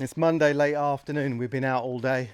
It's Monday late afternoon. We've been out all day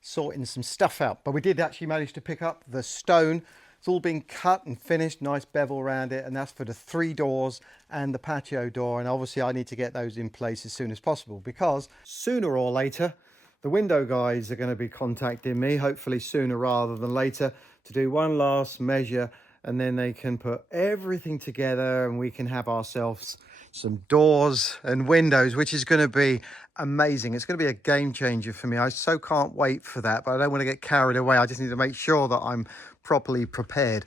sorting some stuff out, but we did actually manage to pick up the stone. It's all been cut and finished, nice bevel around it, and that's for the 3 doors and the patio door. And obviously I need to get those in place as soon as possible, because sooner or later the window guys are going to be contacting me, hopefully sooner rather than later, to do one last measure, and then they can put everything together and we can have ourselves some doors and windows, which is going to be amazing. It's going to be a game changer for me. I so can't wait for that, but I don't want to get carried away. I just need to make sure that I'm properly prepared.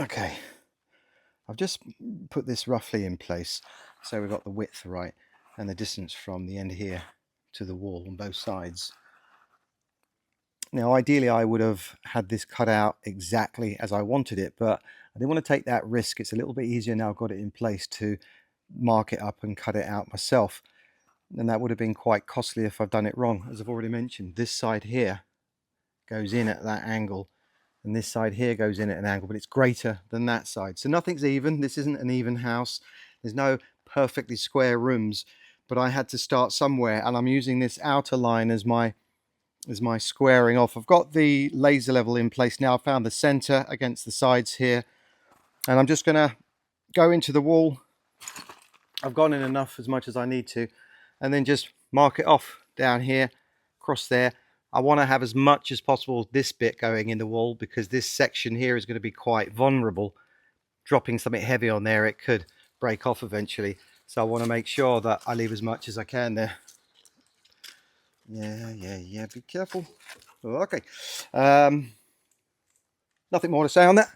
Okay, I've just put this roughly in place, so we've got the width right and the distance from the end here to the wall on both sides. Now ideally I would have had this cut out exactly as I wanted it, but I didn't want to take that risk. It's a little bit easier now I've got it in place to mark it up and cut it out myself, and that would have been quite costly if I've done it wrong. As I've already mentioned, this side here goes in at that angle, and this side here goes in at an angle, but it's greater than that side. So nothing's even. This isn't an even house. There's no perfectly square rooms, but I had to start somewhere, and I'm using this outer line as my squaring off. I've got the laser level in place now. I found the center against the sides here, and I'm just going to go into the wall. I've gone in enough, as much as I need to, and then just mark it off down here, across there. I want to have as much as possible this bit going in the wall, because this section here is going to be quite vulnerable. Dropping something heavy on there, it could break off eventually. So I want to make sure that I leave as much as I can there. Yeah, be careful. Okay. Nothing more to say on that.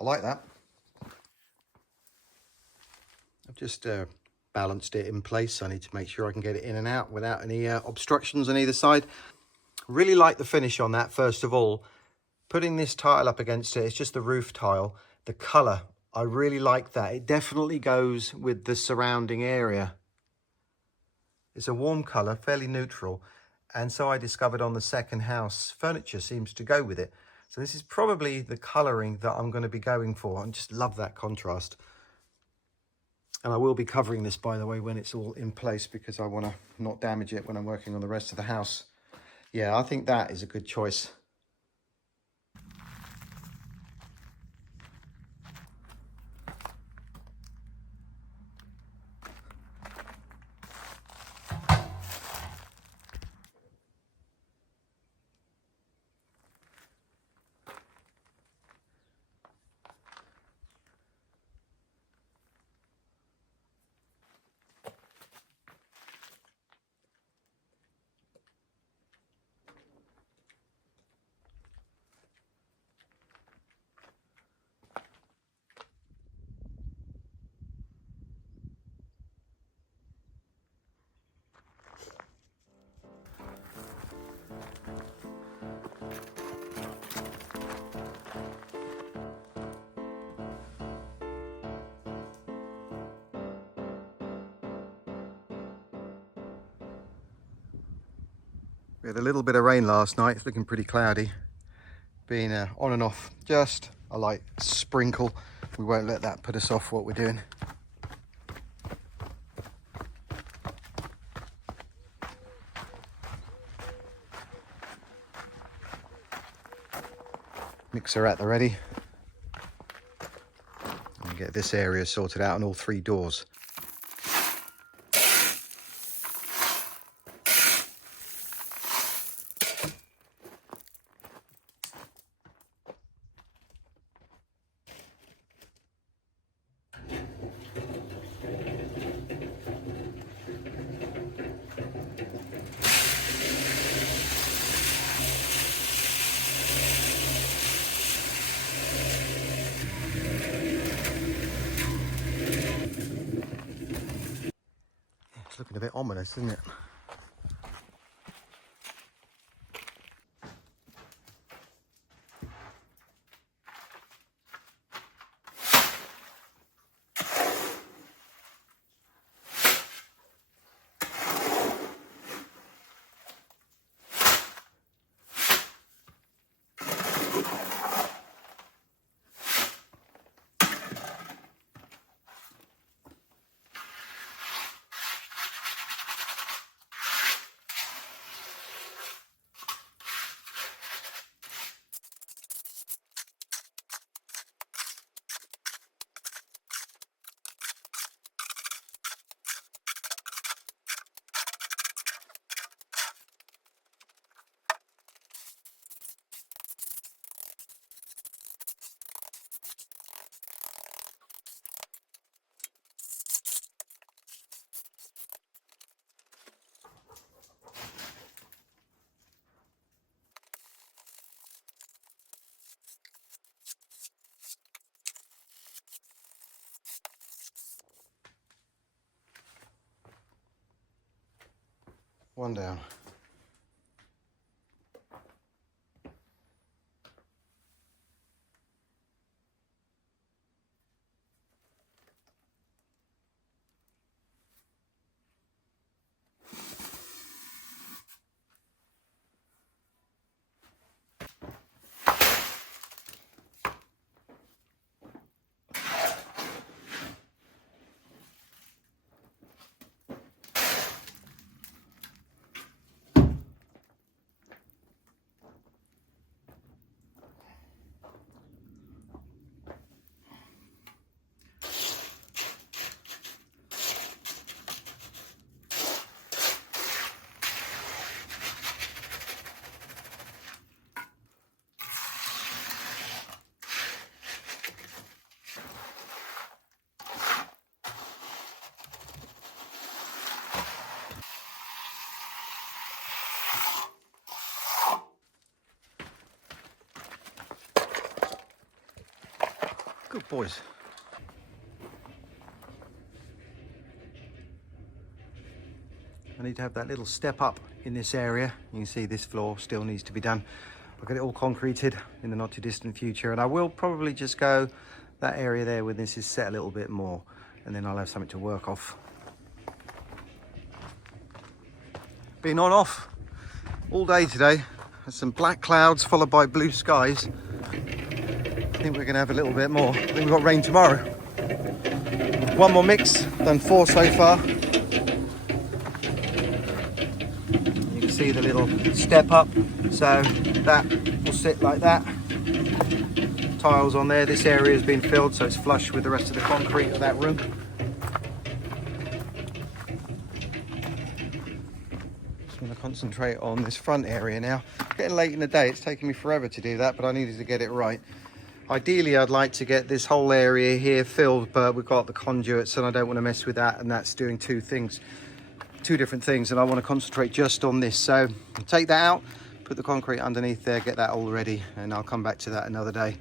I like that. I've just balanced it in place. I need to make sure I can get it in and out without any obstructions on either side. Really like the finish on that. First of all, putting this tile up against it, it's just the roof tile. The colour, I really like that. It definitely goes with the surrounding area. It's a warm colour, fairly neutral. And so I discovered on the second house, furniture seems to go with it. So this is probably the colouring that I'm going to be going for. I just love that contrast. And I will be covering this, by the way, when it's all in place, because I want to not damage it when I'm working on the rest of the house. Yeah, I think that is a good choice. We had a little bit of rain last night. It's looking pretty cloudy. Being on and off, just a light sprinkle. We won't let that put us off what we're doing. Mixer at the ready. And get this area sorted out on all 3 doors. It's looking a bit ominous, isn't it? One down. Good boys. I need to have that little step up in this area. You can see this floor still needs to be done. I'll get it all concreted in the not too distant future, and I will probably just go that area there when this is set a little bit more, and then I'll have something to work off. Been on off all day today. There's some black clouds followed by blue skies. I think we're gonna have a little bit more. I think we've got rain tomorrow. One more mix, done 4 so far. You can see the little step up, so that will sit like that. Tiles on there, this area has been filled so it's flush with the rest of the concrete of that room. Just want to concentrate on this front area now. It's getting late in the day, it's taking me forever to do that, but I needed to get it right. Ideally, I'd like to get this whole area here filled, but we've got the conduits and I don't want to mess with that, and that's doing two different things, and I want to concentrate just on this. So I'll take that out, put the concrete underneath there, get that all ready, and I'll come back to that another day.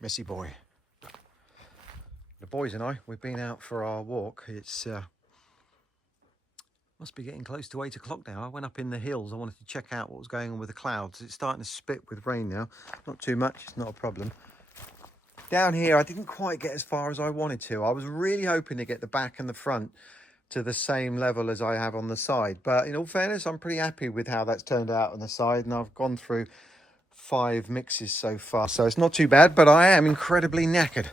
Messy boy. The boys and I, we've been out for our walk. It's must be getting close to 8 o'clock now. I went up in the hills. I wanted to check out what was going on with the clouds. It's starting to spit with rain now. Not too much, it's not a problem. Down here, I didn't quite get as far as I wanted to. I was really hoping to get the back and the front to the same level as I have on the side. But in all fairness, I'm pretty happy with how that's turned out on the side. And I've gone through 5 mixes so far, so it's not too bad, but I am incredibly knackered.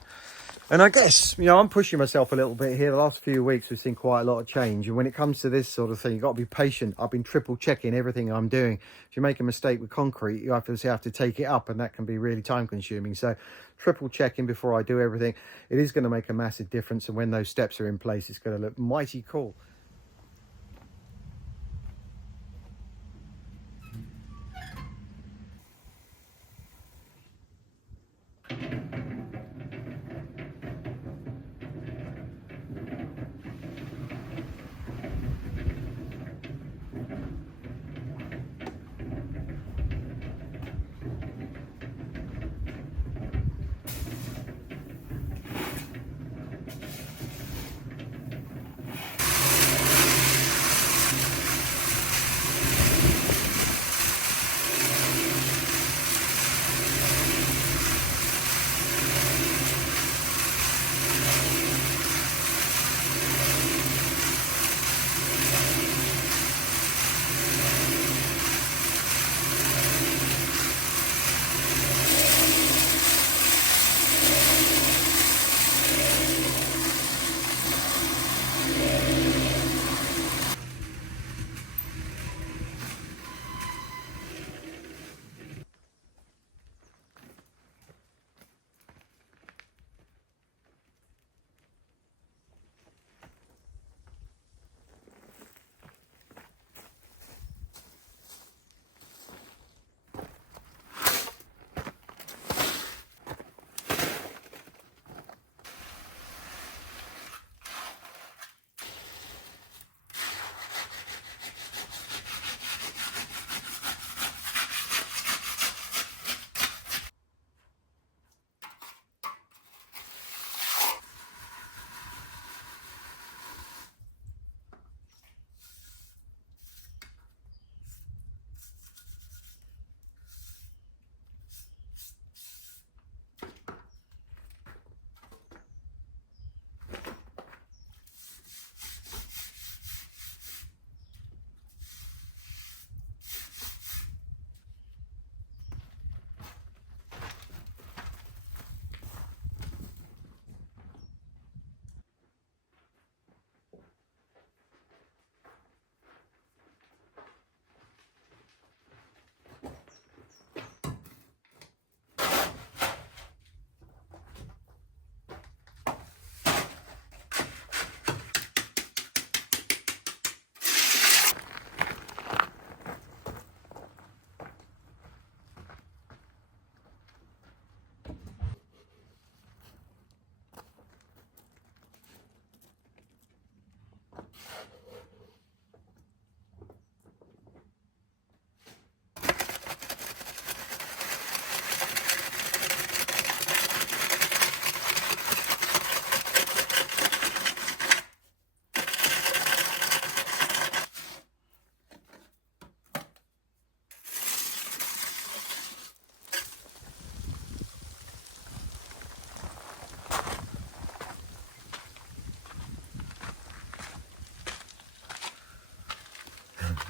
And I guess, you know, I'm pushing myself a little bit here. The last few weeks we've seen quite a lot of change, and when it comes to this sort of thing, you've got to be patient. I've been triple checking everything I'm doing. If you make a mistake with concrete, you have to take it up, and that can be really time consuming. So triple checking before I do everything. It is going to make a massive difference, and when those steps are in place, it's going to look mighty cool.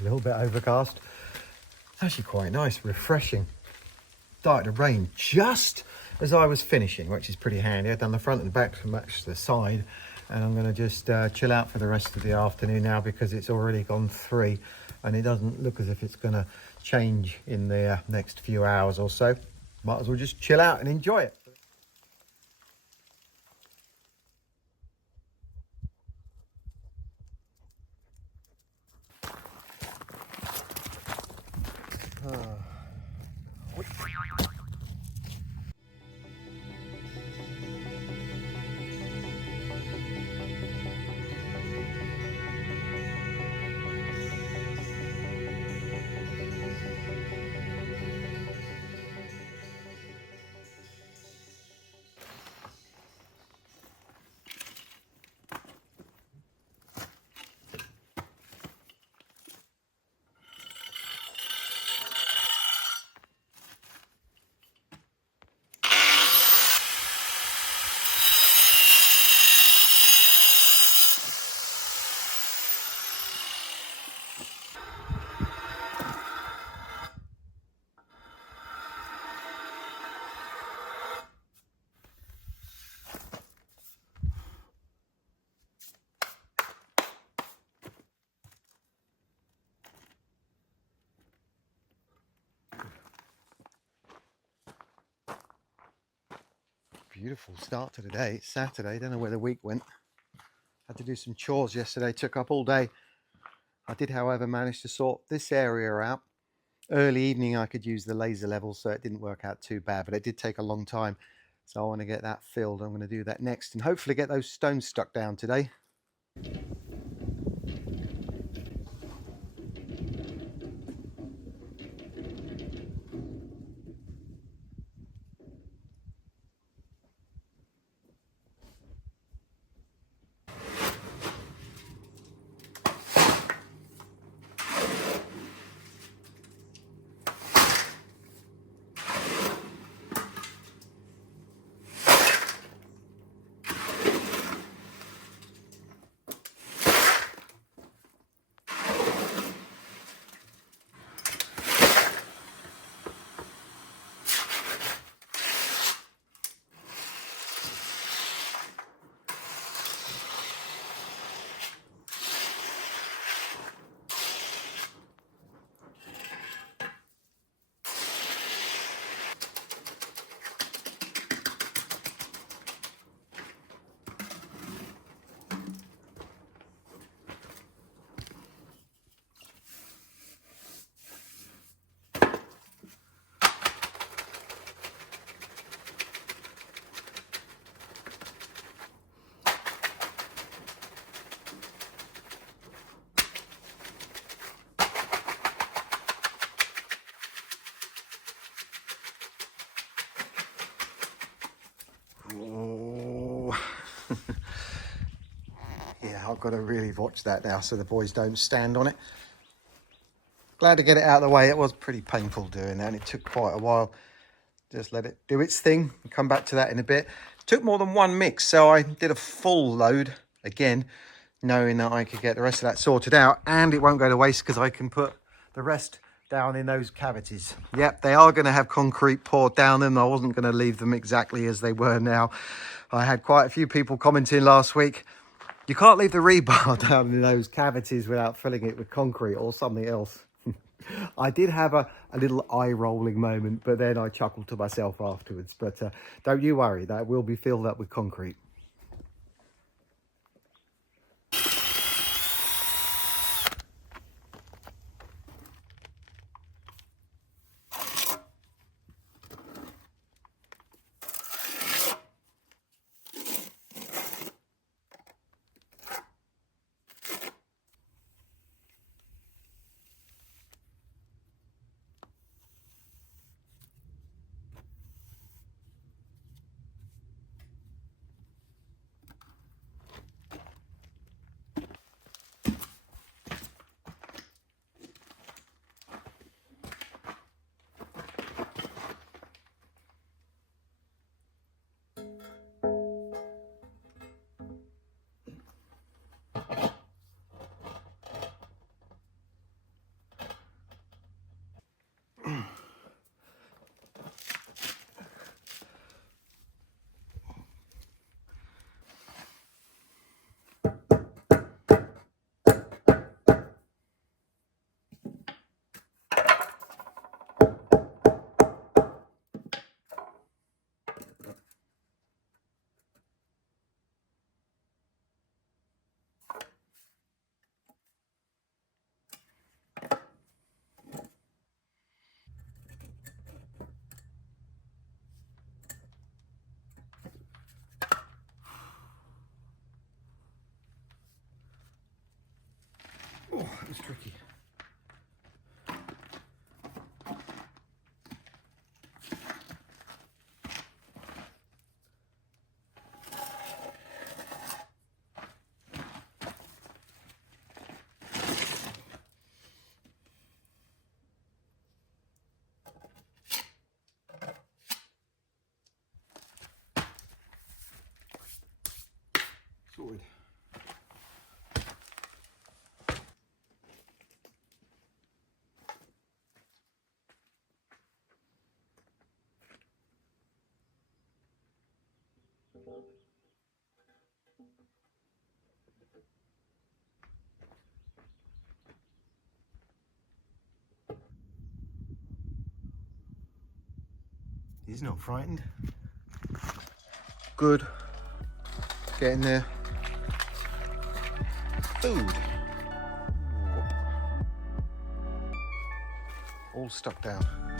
little bit overcast. It's actually quite nice, refreshing. Started to rain just as I was finishing, which is pretty handy. I've done the front and back to match the side, and I'm going to just chill out for the rest of the afternoon now because it's already gone 3 and it doesn't look as if it's going to change in the next few hours or so. Might as well just chill out and enjoy it. Beautiful start to the day. It's Saturday. Don't know where the week went. Had to do some chores yesterday. Took up all day. I did, however, manage to sort this area out. Early evening, I could use the laser level, so it didn't work out too bad, but it did take a long time. So I want to get that filled. I'm going to do that next and hopefully get those stones stuck down today. Oh. Yeah, I've got to really watch that now so the boys don't stand on it. Glad to get it out of the way. It was pretty painful doing that and it took quite a while. Just let it do its thing. I'll come back to that in a bit. Took more than one mix, so I did a full load again, knowing that I could get the rest of that sorted out and it won't go to waste because I can put the rest down in those cavities. Yep, they are going to have concrete poured down them. I wasn't going to leave them exactly as they were now. I had quite a few people commenting last week, you can't leave the rebar down in those cavities without filling it with concrete or something else. I did have a little eye-rolling moment, but then I chuckled to myself afterwards. But don't you worry, that will be filled up with concrete. He's not frightened. Good. Getting there. Food. All stuck down.